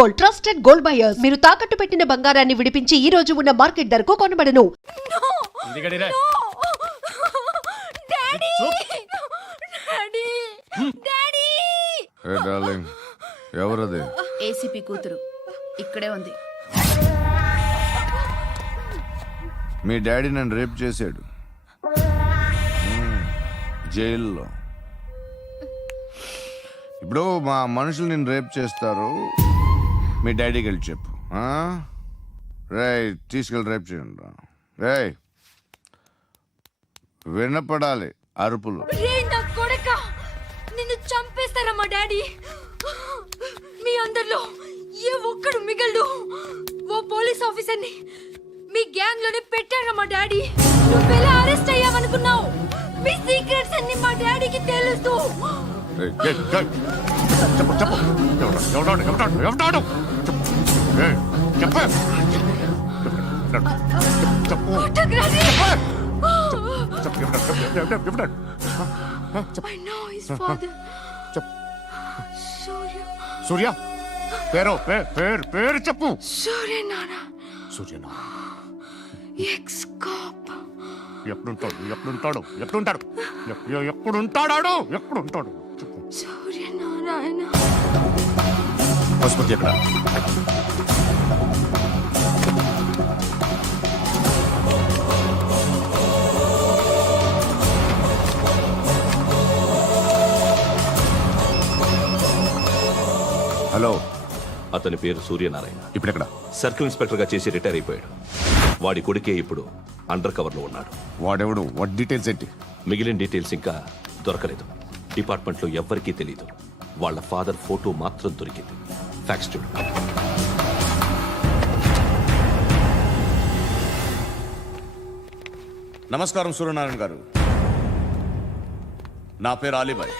Gold, trusted gold buyers. మీరు తాకట్టు పెట్టిన బంగారాన్ని విడిపించి ఈ రోజు ఉన్న మార్కెట్ ధరకు కొనబడను. ఎవరది? ఏసీపీ కూతురు ఇక్కడే ఉంది. మీ డాడీ నన్ను రేప్ చేశాడు జైల్లో. ఇప్పుడు మా మనుషులు నేను రేప్ చేస్తారు, మీ డాడీకి వెళ్ళి చెప్పు. రేయ్ తీసుకెళ్ళి రేప్ చేయండి. రేయ్ వినపడాలి అరుపులు. నిన్ను చంపేస్తారా మా డాడీ? మీ అందరిలో ఏ ఒక్కడు మిగలడు. ఓ పోలీస్ ఆఫీసర్ని మీ గ్యాంగ్ లోనే పెట్టారా మా డాడీ? నువ్వెలా అరెస్ట్ అయ్యావనుకున్నావు? మీ సీక్రెట్స్ అన్ని మా డాడీకి తెలుసు. I know his father. సూర్య పేరు పేరు చెప్పు. సూర్యనారాయణ. సూర్యనా ఎక్స్ కాప్. ఎప్పుడుంటాడు సూర్యనారాయణ. ఆసుపత్రి ఎక్కడ? హలో, అతని పేరు సూర్యనారాయణ. ఇప్పుడెక్కడ? సర్కిల్ ఇన్స్పెక్టర్ గా చేసి రిటైర్ అయిపోయాడు. వాడి కొడుకే ఇప్పుడు అండర్ కవర్ లో ఉన్నాడు. వాడెవడు? వాట్ డీటెయిల్స్ ఏంటి? మిగిలిన డీటెయిల్స్ ఇంకా దొరకలేదు. డిపార్ట్మెంట్ లో ఎవ్వరికీ తెలియదు. వాళ్ళ ఫాదర్ ఫోటో మాత్రం దొరికింది. ఫ్యాక్స్ చూడు. నమస్కారం సూర్యనారాయణ గారు. నా పేరు అలీబాయ్.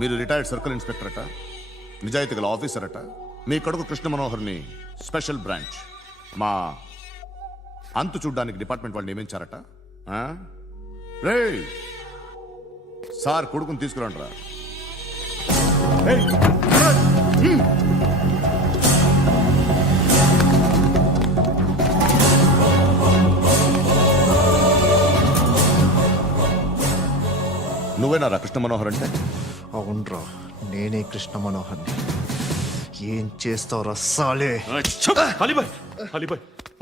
మీరు రిటైర్డ్ సర్కిల్ ఇన్స్పెక్టర్ అట, నిజాయితీ గల ఆఫీసర్ అట. మీ కొడుకు కృష్ణ మనోహర్ని స్పెషల్ బ్రాంచ్ మా అంతు చూడ్డానికి డిపార్ట్మెంట్ వాళ్ళు నియమించారట. రే సార్ కొడుకుని తీసుకురండి రా. నువ్వేనా కృష్ణ మనోహర్ అంటే? అవునరా, నేనే కృష్ణ మనోహర్ని. ఏం చేస్తావురా సాలే? అలీబాయ్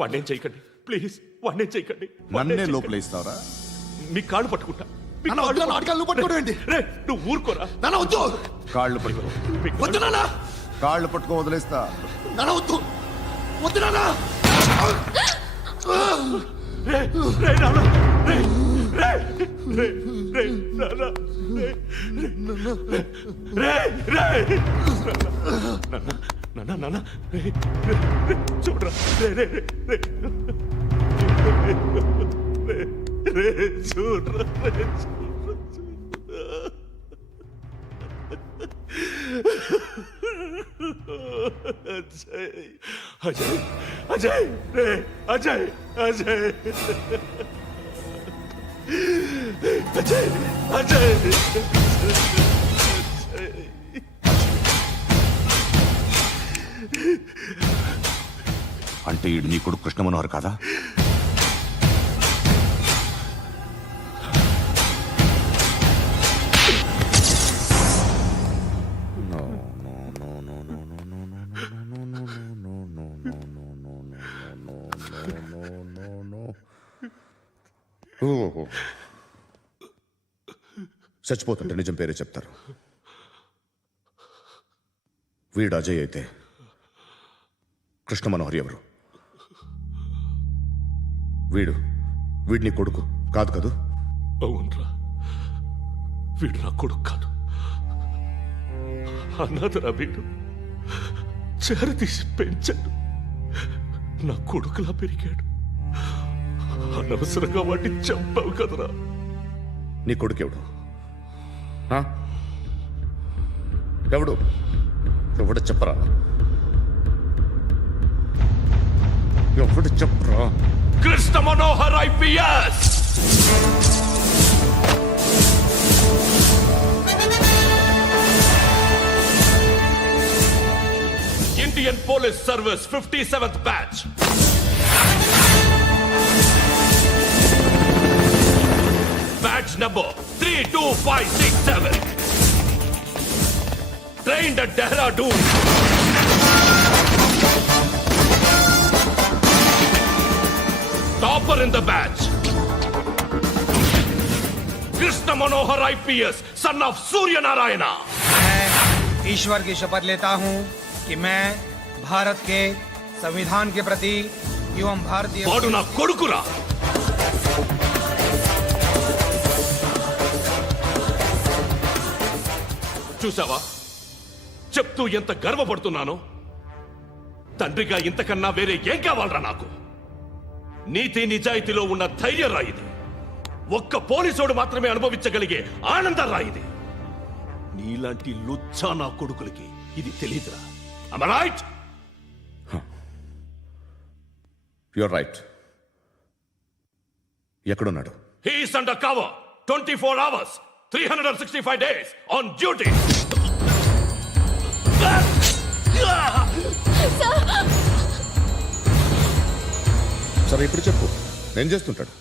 వాడినేం చేయకండి ప్లీజ్, వాడినేం చేయకండి. నన్నే లోపల ఇస్తావరా? మీ కాళ్ళు పట్టుకుంటా. నువ్వు ఊరుకోరా. కాళ్ళు పట్టుకో. కాళ్ళు పట్టుకో వదిలేస్తా. చూడరా చూడరా. అజయ్ అజయ్ రే అజయ్ అజయ్ అజయ్ అజయ్. అంటే ఈడు నీ కొడుకు కృష్ణ మనోహర్ కాదా? చచ్చిపోతుంటే నిజం పేరే చెప్తారు. వీడు అజయ్ అయితే కృష్ణ మనోహర్ ఎవరు? వీడిని కొడుకు కాదు కదూ? అవునరా, వీడు నా కొడుకు కాదు. అన్నదరా వీడు చేరతీసి పెంచాడు. నా కొడుకులా పెరిగాడు. అనవసరంగా వాడిని చంపావు కదరా. నీ కొడుకు ఎవడు? ఎవడు ఎవడు చెప్పరా? ఎవడు చెప్పరా? Krishna Manohar IPS. Indian Police Service 57th batch. Batch number 32567. Trained at Dehradun. Topper in the batch. Krishna Manohar IPS, son of Surya Narayana. मैं ईश्वर की शपथ लेता हूँ कि मैं भारत के संविधान के प्रति एवं भारतीय వాడు నా కొడుకురా. చూసావా చెప్తూ ఎంత గర్వపడుతున్నానో. తండ్రిగా ఇంతకన్నా వేరే ఏం కావాలరా నాకు? నీతి నిజాయితీలో ఉన్న ధైర్యం రాయిది. ఒక్క పోలీసోడు మాత్రమే అనుభవించగలిగే ఆనందం రాయిది. నీలాంటి లుచ్చా నా కొడుకులకి ఇది తెలీదురా. Am I right? You're right. ఎక్కడున్నాడు? He is under cover 24 hours 365 days on duty. సరే ఇప్పుడు చెప్పు, ఏం చేస్తుంటాడు?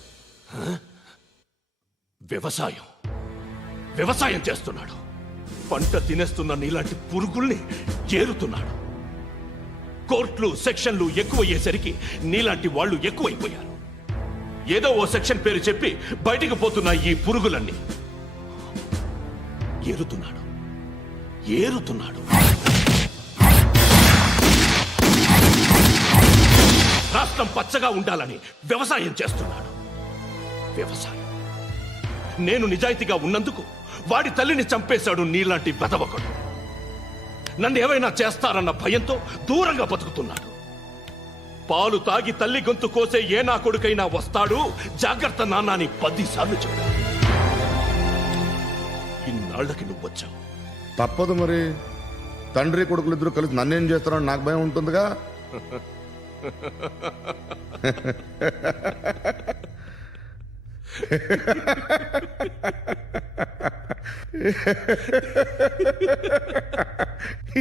వ్యవసాయం చేస్తున్నాడు. పంట తినేస్తున్న నీలాంటి పురుగుల్ని ఏరుతున్నాడు. కోర్టులు సెక్షన్లు ఎక్కువయ్యేసరికి నీలాంటి వాళ్ళు ఎక్కువైపోయారు. ఏదో ఓ సెక్షన్ పేరు చెప్పి బయటికి పోతున్న ఈ పురుగులన్నీ ఏరుతున్నాడు. రాష్ట్రం పచ్చగా ఉండాలని వ్యవసాయం చేస్తున్నాడు. నేను నిజాయితీగా ఉన్నందుకు వాడి తల్లిని చంపేశాడు నీలాంటి వెధవకుడు. నన్ను ఏమైనా చేస్తారన్న భయంతో దూరంగా బతుకుతున్నాడు. పాలు తాగి తల్లి గొంతు కోసే ఏ నా కొడుకైనా వస్తాడు, జాగ్రత్త నాన్న అని 10 సార్లు చెప్పాడు. ఇన్నాళ్లకి నువ్వు వచ్చావు. తప్పదు మరి. తండ్రి కొడుకులు ఇద్దరు కలిసి నన్నేం చేస్తారని నాకు భయం ఉంటుందిగా.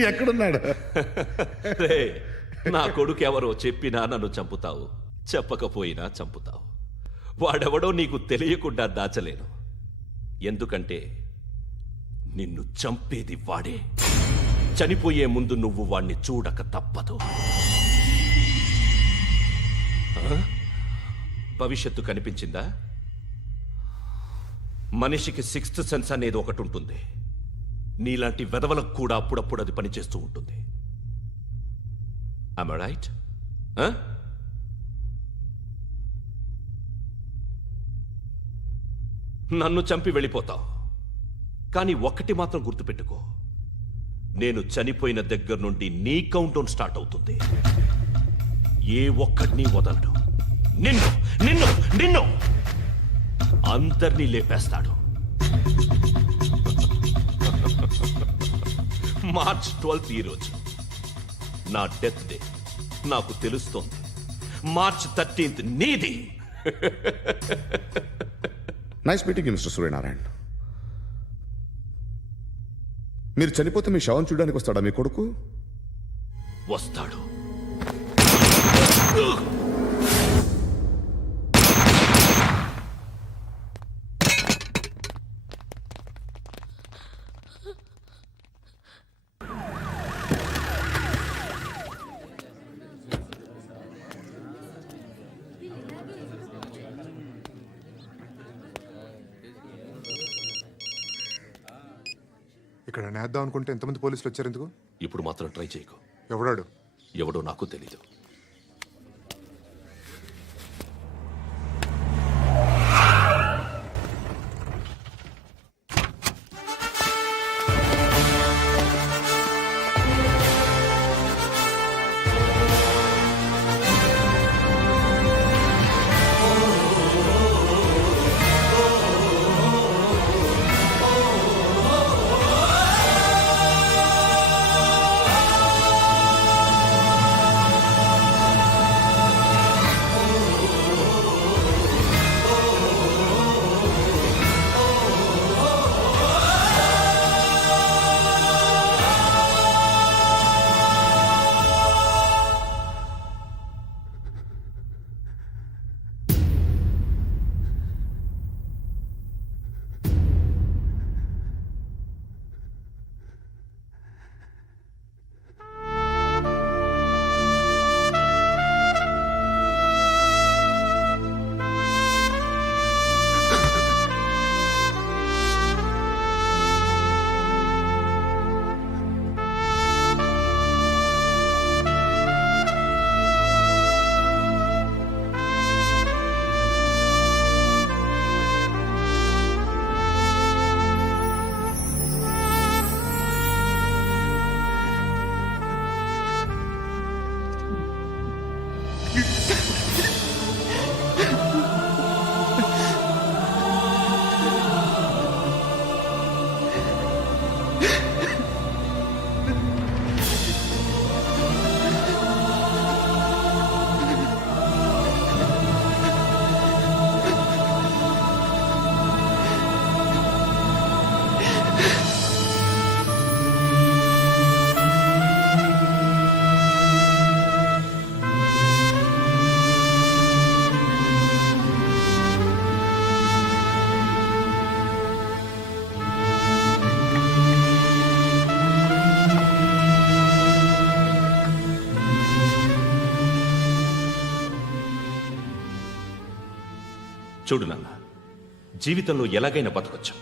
ఎక్కడున్నాడు? రే, నా కొడుకు ఎవరో చెప్పినా నన్ను చంపుతావు, చెప్పకపోయినా చంపుతావు. వాడెవడో నీకు తెలియకుండా దాచలేను. ఎందుకంటే నిన్ను చంపేది వాడే. చనిపోయే ముందు నువ్వు వాణ్ణి చూడక తప్పదు. భవిష్యత్తు కనిపించిందా? మనిషికి 6th సెన్స్ అనేది ఒకటి ఉంటుంది. నీలాంటి వెధవలకు కూడా అప్పుడప్పుడు అది పనిచేస్తూ ఉంటుంది. Am I right? నన్ను చంపి వెళ్ళిపోతావు. కానీ ఒక్కటి మాత్రం గుర్తుపెట్టుకో, నేను చనిపోయిన దగ్గర నుండి నీ కౌంట్ డౌన్ స్టార్ట్ అవుతుంది. ఏ ఒక్కడిని వదలడు. నిన్ను నిన్ను నిన్ను అందరినీ లేపేస్తాడు. మార్చ్ 12th ఈ రోజు నా డెత్ డే. నాకు తెలుస్తోంది. మార్చ్ 13th నీది. Nice meeting you mister Suryanarayan. మీరు చనిపోతే మీ శవం చూడడానికి వస్తాడా మీ కొడుకు? వస్తాడు. ఇక్కడ నేద్దాం అనుకుంటే ఎంతమంది పోలీసులు వచ్చారు ఎందుకు? ఇప్పుడు మాత్రం ట్రై చేయకు. ఎవడాడు? ఎవడో నాకు తెలీదు. చూడు నాన్న, జీవితంలో ఎలాగైనా బతకొచ్చు,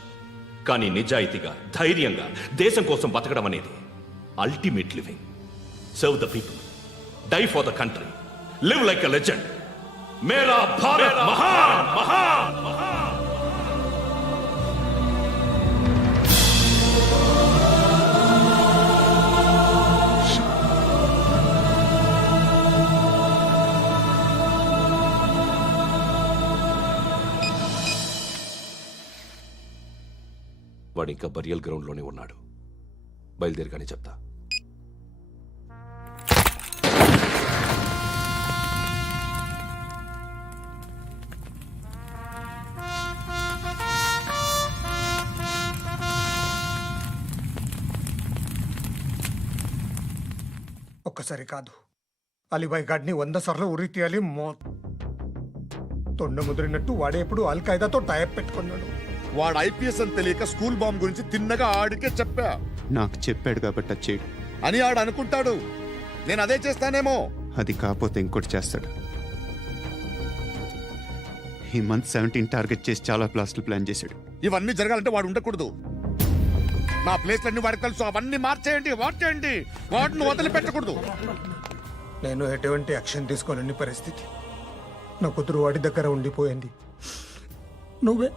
కానీ నిజాయితీగా ధైర్యంగా దేశం కోసం బతకడం అనేది ultimate living. Serve the people, die for the country, live like a legend. మేరా భారత్ మహాన్ మహాన్ మహాన్. వాడు ఇంకా బరియల్ గ్రౌండ్లోనే ఉన్నాడు. బయలుదేరగానే చెప్తా. ఒక్కసారి కాదు, అలీబాయ్ గాడిని 100 సార్లు ఉరి తీయాలి. తొండ ముదిరినట్టు వాడే ఎప్పుడు అల్ ఖైదాతో టైప్ పెట్టుకున్నాడు. వాడు ఐపీఎస్ అని తెలియక స్కూల్ బాంబ్ గురించి తిన్నగా ఆడికే చెప్పా నాకు చెప్పాడు కాబట్టి అది చేయడు. అని ఆడు అనుకుంటాడు. నేను అదే చేస్తానేమో. అది కాకపోతే ఇంకోటి చేస్తాడు. ఈ మంత్ 17 టార్గెట్ చేసి చాలా ప్లాస్టులు ప్లాన్ చేశాడు. ఇవన్నీ జరగాలంటే వాడు ఉండకూడదు. నా ప్లేస్లన్నీ వాడికి తెలుసు. అవన్నీ మార్చేయండి, మార్చేయండి. వాటిని వదిలిపెట్టకూడదు. నేను ఎటువంటి యాక్షన్ తీసుకోలేని పరిస్థితి. నా కూతురు వాడి దగ్గర ఉండిపోయింది. నువ్వే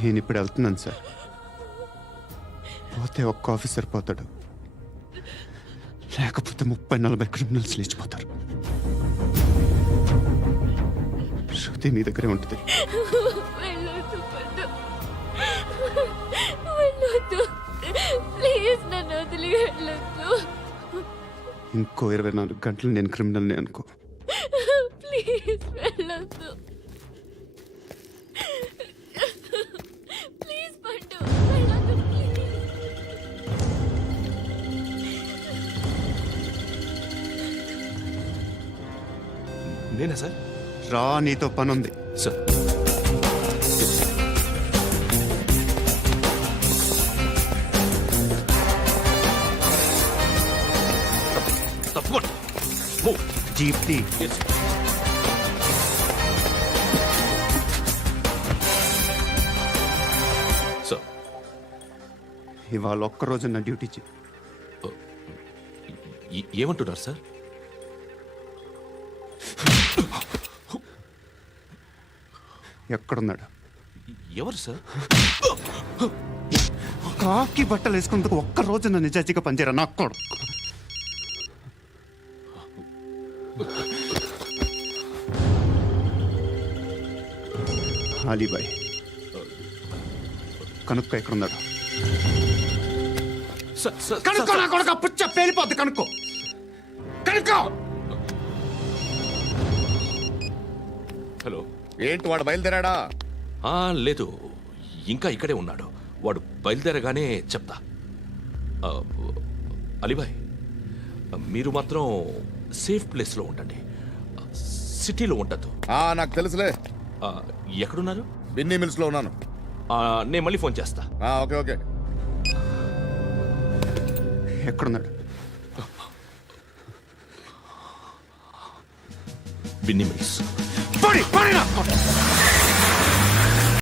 నేను ఇప్పుడు వెళ్తున్నాను సార్. పోతే ఒక్క ఆఫీసర్ పోతాడు, లేకపోతే 30-40 క్రిమినల్స్ లేచిపోతారు. శృతి నీ దగ్గరే ఉంటుంది. వెళ్ళొద్దు పండు. వెళ్ళొద్దు. ప్లీజ్ నన్ను వదిలి వెళ్ళొద్దు. ఇంకో 24 గంటలు నేను క్రిమినల్ని అనుకో. ప్లీజ్ వెళ్ళొద్దు. ప్లీజ్ పండు వెళ్ళొద్దు. నేనా సార్? రా, నీతో పని ఉంది. సార్, తప్పకుండా. Move. జీప్ తీ. Yes. సార్, ఇవాళ ఒక్కరోజు నా డ్యూటీ చేయి. ఏమంటున్నారు సార్? ఎక్కడున్నాడు? ఎవరు సార్? కాకి బట్టలు వేసుకున్నందుకు ఒక్కరోజు నా నిజాయితీగా పనిచేయరా నా కొడుకు. అలీబాయ్ కనుక్కో, ఎక్కడున్నాడు? కనుక్కో నా కొడుకు. పుచ్చ పేలిపోద్ది. కనుక్కో, కనుక్కో. హలో. ఏంటి వాడు బయలుదేరాడా? లేదు, ఇంకా ఇక్కడే ఉన్నాడు. వాడు బయలుదేరగానే చెప్తా. అలీబాయ్, మీరు మాత్రం సేఫ్ ప్లేస్లో ఉండండి, సిటీలో ఉండద్దు. నాకు తెలుసులే. ఎక్కడున్నారు? బిన్నీ మిల్స్ లో ఉన్నాను. నేను మళ్ళీ ఫోన్ చేస్తా. Okay okay. ఎక్కడున్నాడు? బిన్నీ మిల్స్. పడి పడి నా కొడుకు.